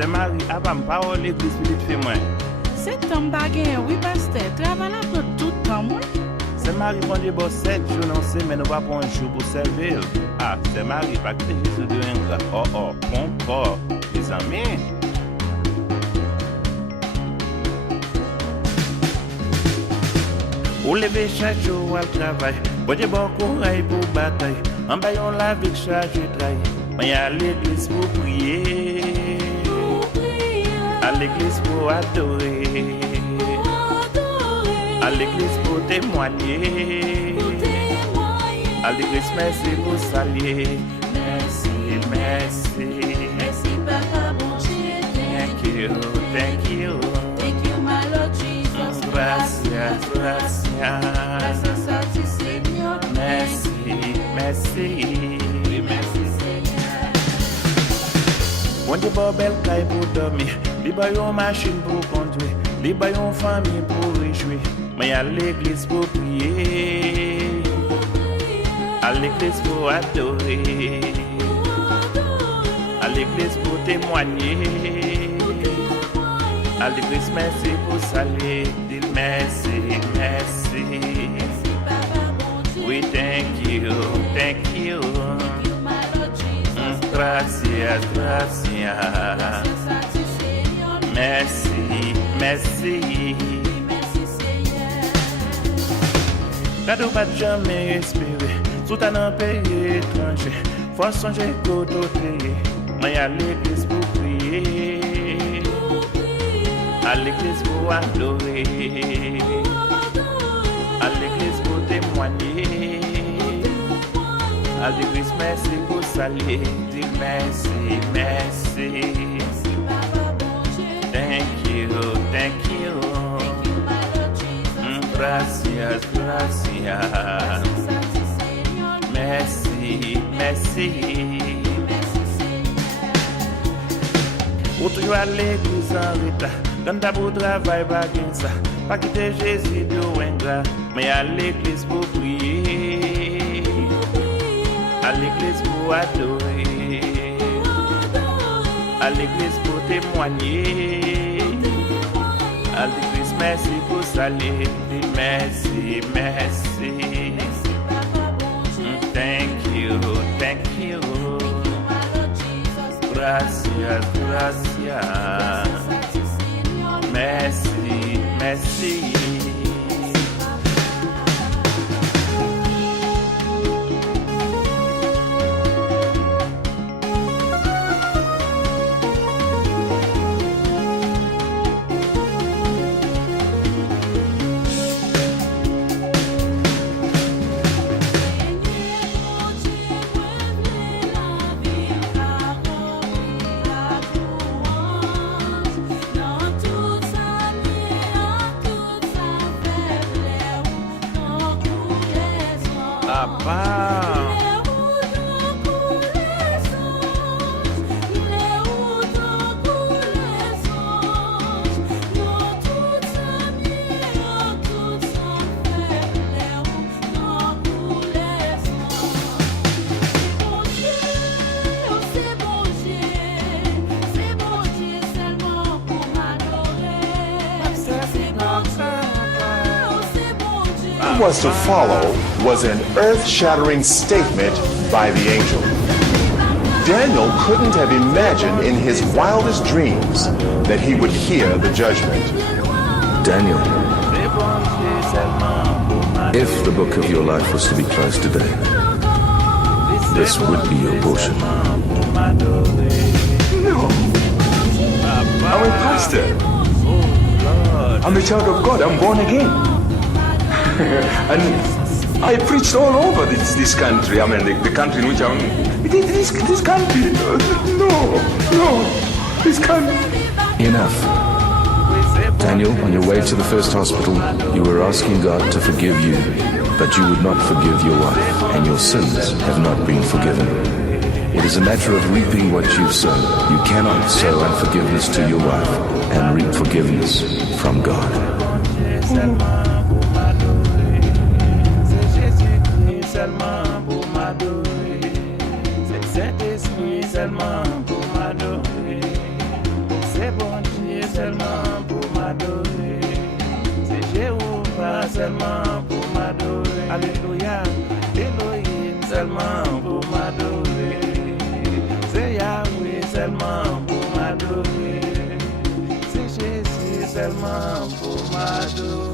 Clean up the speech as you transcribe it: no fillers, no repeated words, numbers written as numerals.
c'est Marie, avant de parole, l'église Philippe fait moi. C'est ton bagage, oui, pasteur. Travail là pour tout le temps, moi. C'est Marie, bon Dieu, 7 jours, non, c'est, mais nous pas pour un jour pour servir. Ah, c'est Marie, pas que Jésus de un gars. Oh, bon, les amis. Ou lever chaque jour au travail, bon Dieu, bon courage pour bataille. En baillant la vie chaque travail. Mais à l'église pour prier. À l'église pour adorer. À l'église pour témoigner. À l'église, merci pour saluer. Merci, merci. Merci, Papa, bon Dieu. Thank you. Thank you, my Lord Jesus. Gracias. Gracias a ti, Seigneur. Merci. Merci, Seigneur. Bon Dieu, bon belle caille pour dormir. Libre une machine pour conduire. Libre une famille pour réjouir. Mais à l'église pour prier. À l'église pour adorer. À l'église pour témoigner. À l'église, merci pour saluer. Dis merci. We thank you. Gracias. Merci. Cadeau pas jamais espéré. Tout à un pays étranger. Faut songer côté. Mais à l'église pour prier. À l'église pour adorer. À l'église pour témoigner. À l'église, merci pour saluer. Dis merci. Thank you. Gracias. Merci. Pour toujours à l'église en retard. Quand t'as beau travail, pas gain ça. Pas quitter Jésus de ingrat. Mais à l'église pour prier. À l'église pour adorer. À l'église pour témoigner. À l'église, merci pour saluer. Merci. Thank you. Gracias. Merci. What was to follow was an earth-shattering statement by the angel. Daniel couldn't have imagined in his wildest dreams that he would hear the judgment. Daniel, if the book of your life was to be closed today, this would be your portion. No. I'm a pastor. I'm a child of God. I'm born again. And I preached all over this country. I mean, the country in which I'm... This country. No. This country. Enough. Daniel, on your way to the first hospital, you were asking God to forgive you, but you would not forgive your wife, and your sins have not been forgiven. It is a matter of reaping what you've sown. You cannot sow unforgiveness to your wife and reap forgiveness from God. seulement pour m'adorer. Alléluia, Elohim seulement pour m'adorer. C'est Yahweh seulement pour m'adorer. C'est Jésus seulement pour m'adorer.